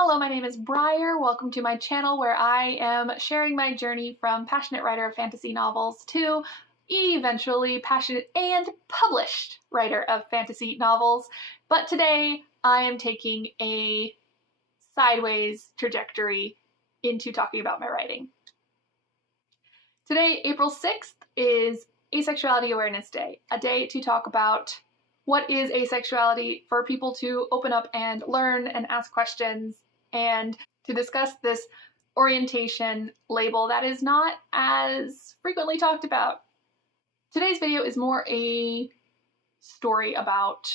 Hello, my name is Briar. Welcome to my channel where I am sharing my journey from passionate writer of fantasy novels to eventually passionate and published writer of fantasy novels. But today I am taking a sideways trajectory into talking about my writing. Today, April 6th, is Asexuality Awareness Day, a day to talk about what is asexuality, for people to open up and learn and ask questions, and to discuss this orientation label that is not as frequently talked about. Today's video is more a story about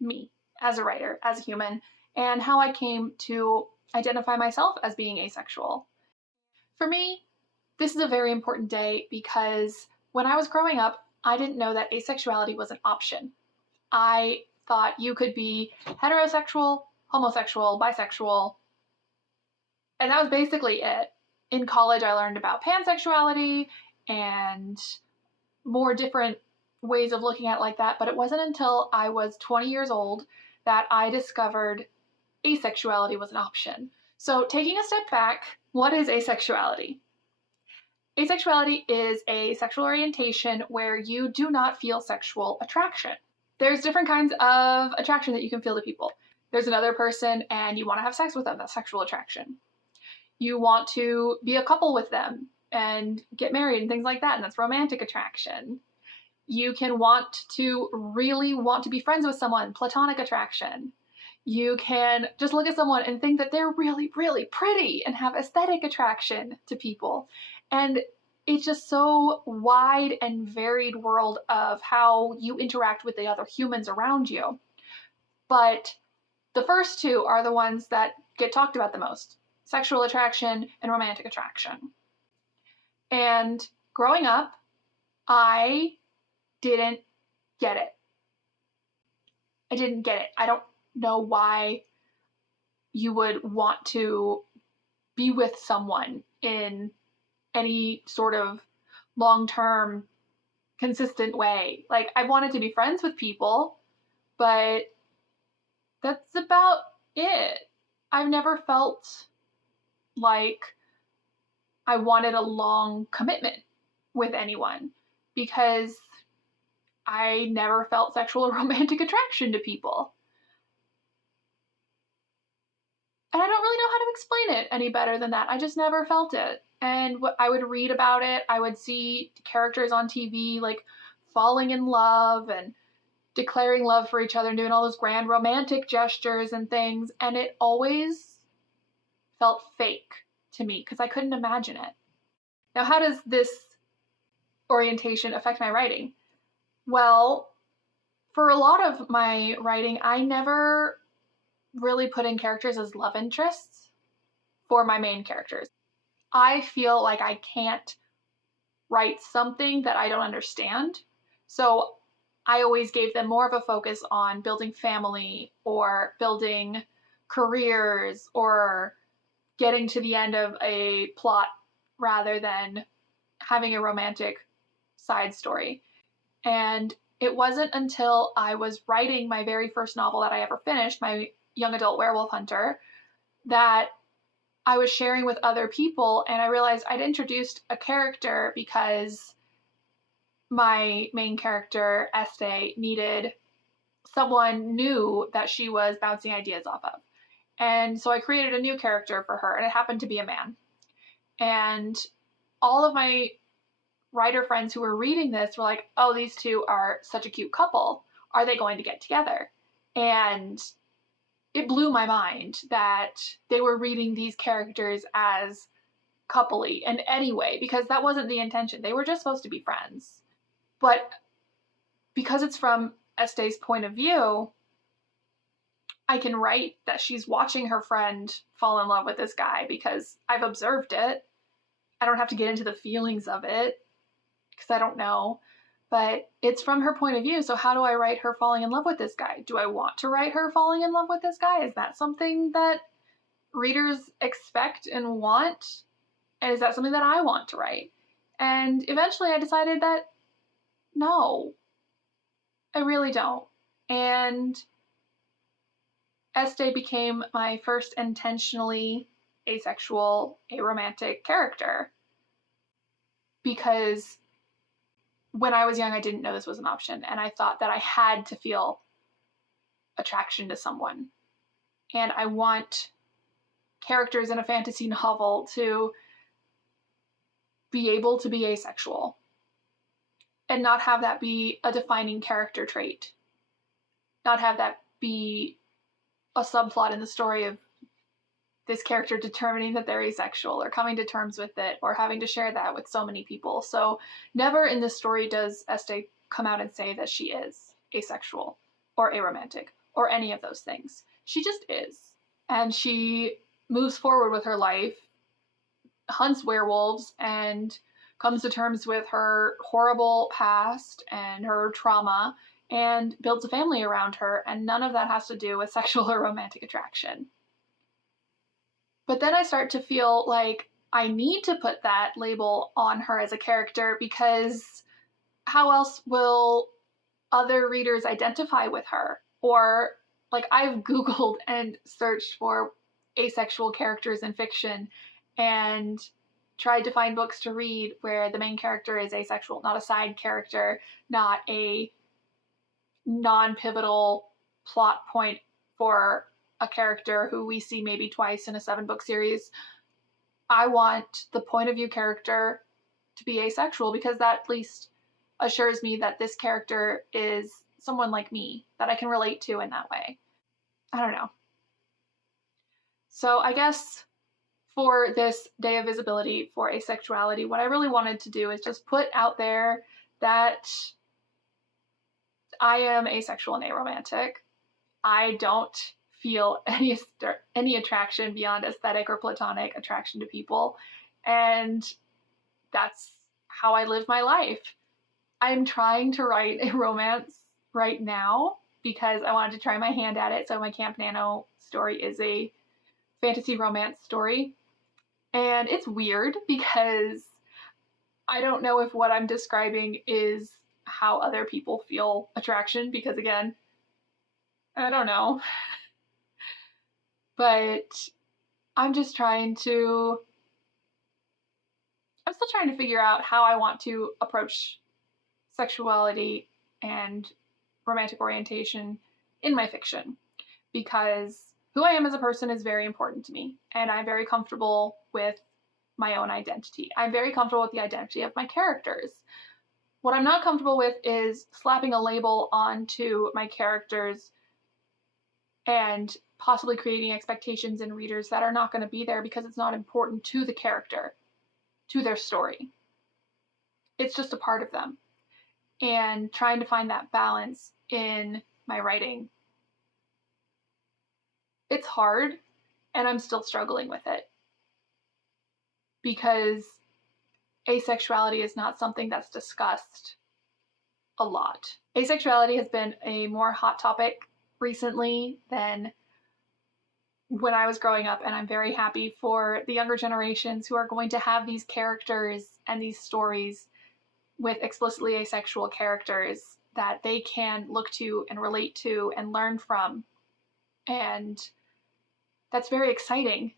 me as a writer, as a human, and how I came to identify myself as being asexual. For me, this is a very important day because when I was growing up, I didn't know that asexuality was an option. I thought you could be heterosexual, homosexual, bisexual, and that was basically it. In college, I learned about pansexuality and more different ways of looking at it like that, but it wasn't until I was 20 years old that I discovered asexuality was an option. So taking a step back, what is asexuality? Asexuality is a sexual orientation where you do not feel sexual attraction. There's different kinds of attraction that you can feel to people. There's another person and you want to have sex with them, that's sexual attraction. You want to be a couple with them and get married and things like that, and that's romantic attraction. You can really want to be friends with someone, platonic attraction. You can just look at someone and think that they're really, really pretty and have aesthetic attraction to people. And it's just so wide and varied world of how you interact with the other humans around you. But the first two are the ones that get talked about the most: sexual attraction and romantic attraction. And growing up, I didn't get it. I don't know why you would want to be with someone in any sort of long-term, consistent way. Like, I wanted to be friends with people, but that's about it. I've never felt like I wanted a long commitment with anyone because I never felt sexual or romantic attraction to people. And I don't really know how to explain it any better than that. I just never felt it. And I would read about it. I would see characters on TV like falling in love and declaring love for each other and doing all those grand romantic gestures and things. And it always felt fake to me because I couldn't imagine it. Now, how does this orientation affect my writing? Well, for a lot of my writing, I never really put in characters as love interests for my main characters. I feel like I can't write something that I don't understand. So I always gave them more of a focus on building family or building careers or getting to the end of a plot rather than having a romantic side story. And it wasn't until I was writing my very first novel that I ever finished, my young adult werewolf hunter, that I was sharing with other people, and I realized I'd introduced a character because my main character, Este, needed someone new that she was bouncing ideas off of. And so I created a new character for her, and it happened to be a man. And all of my writer friends who were reading this were like, oh, these two are such a cute couple. Are they going to get together? And it blew my mind that they were reading these characters as coupley in any way, because that wasn't the intention. They were just supposed to be friends. But because it's from Este's point of view, I can write that she's watching her friend fall in love with this guy because I've observed it. I don't have to get into the feelings of it because I don't know. But it's from her point of view, so how do I write her falling in love with this guy? Do I want to write her falling in love with this guy? Is that something that readers expect and want? And is that something that I want to write? And eventually I decided that no, I really don't. And Este became my first intentionally asexual, aromantic character because when I was young, I didn't know this was an option, and I thought that I had to feel attraction to someone. And I want characters in a fantasy novel to be able to be asexual and not have that be a defining character trait, not have that be a subplot in the story of this character determining that they're asexual or coming to terms with it or having to share that with so many people. So never in this story does Este come out and say that she is asexual or aromantic or any of those things. She just is. And she moves forward with her life, hunts werewolves, and comes to terms with her horrible past and her trauma and builds a family around her, and none of that has to do with sexual or romantic attraction. But then I start to feel like I need to put that label on her as a character, because how else will other readers identify with her? Or, like, I've Googled and searched for asexual characters in fiction and tried to find books to read where the main character is asexual, not a side character, not a non-pivotal plot point for a character who we see maybe twice in a 7-book series. I want the point of view character to be asexual, because that at least assures me that this character is someone like me that I can relate to in that way. I don't know. So I guess for this Day of Visibility for Asexuality, what I really wanted to do is just put out there that I am asexual and aromantic. I don't feel any attraction beyond aesthetic or platonic attraction to people, and that's how I live my life. I'm trying to write a romance right now because I wanted to try my hand at it. So my Camp Nano story is a fantasy romance story, and it's weird because I don't know if what I'm describing is how other people feel attraction, because again, I don't know. But I'm still trying to figure out how I want to approach sexuality and romantic orientation in my fiction, because who I am as a person is very important to me, and I'm very comfortable with my own identity. I'm very comfortable with the identity of my characters. What I'm not comfortable with is slapping a label onto my characters and possibly creating expectations in readers that are not going to be there because it's not important to the character, to their story. It's just a part of them. And trying to find that balance in my writing. It's hard, and I'm still struggling with it, because asexuality is not something that's discussed a lot. Asexuality has been a more hot topic recently than when I was growing up, and I'm very happy for the younger generations who are going to have these characters and these stories with explicitly asexual characters that they can look to and relate to and learn from. And that's very exciting.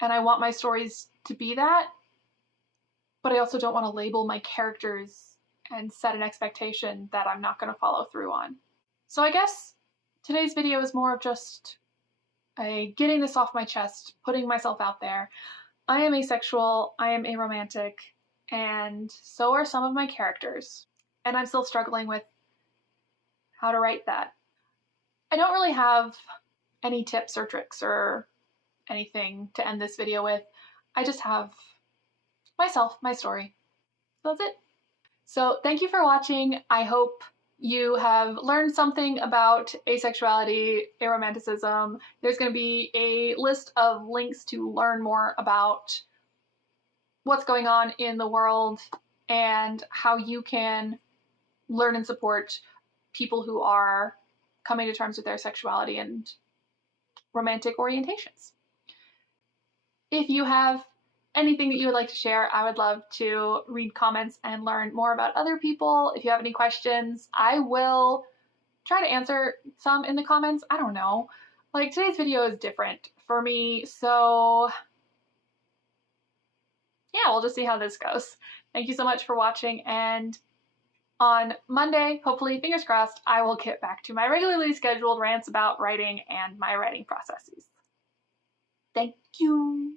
And I want my stories to be that, but I also don't want to label my characters and set an expectation that I'm not going to follow through on. So I guess today's video is more of just getting this off my chest, putting myself out there. I am asexual, I am aromantic, and so are some of my characters. And I'm still struggling with how to write that. I don't really have any tips or tricks or anything to end this video with. I just have myself, my story. So that's it. So thank you for watching. I hope you have learned something about asexuality, aromanticism. There's going to be a list of links to learn more about what's going on in the world and how you can learn and support people who are coming to terms with their sexuality and romantic orientations. If you have anything that you would like to share, I would love to read comments and learn more about other people. If you have any questions, I will try to answer some in the comments. I don't know. Like, today's video is different for me, so yeah, we'll just see how this goes. Thank you so much for watching, and on Monday, hopefully, fingers crossed, I will get back to my regularly scheduled rants about writing and my writing processes. Thank you.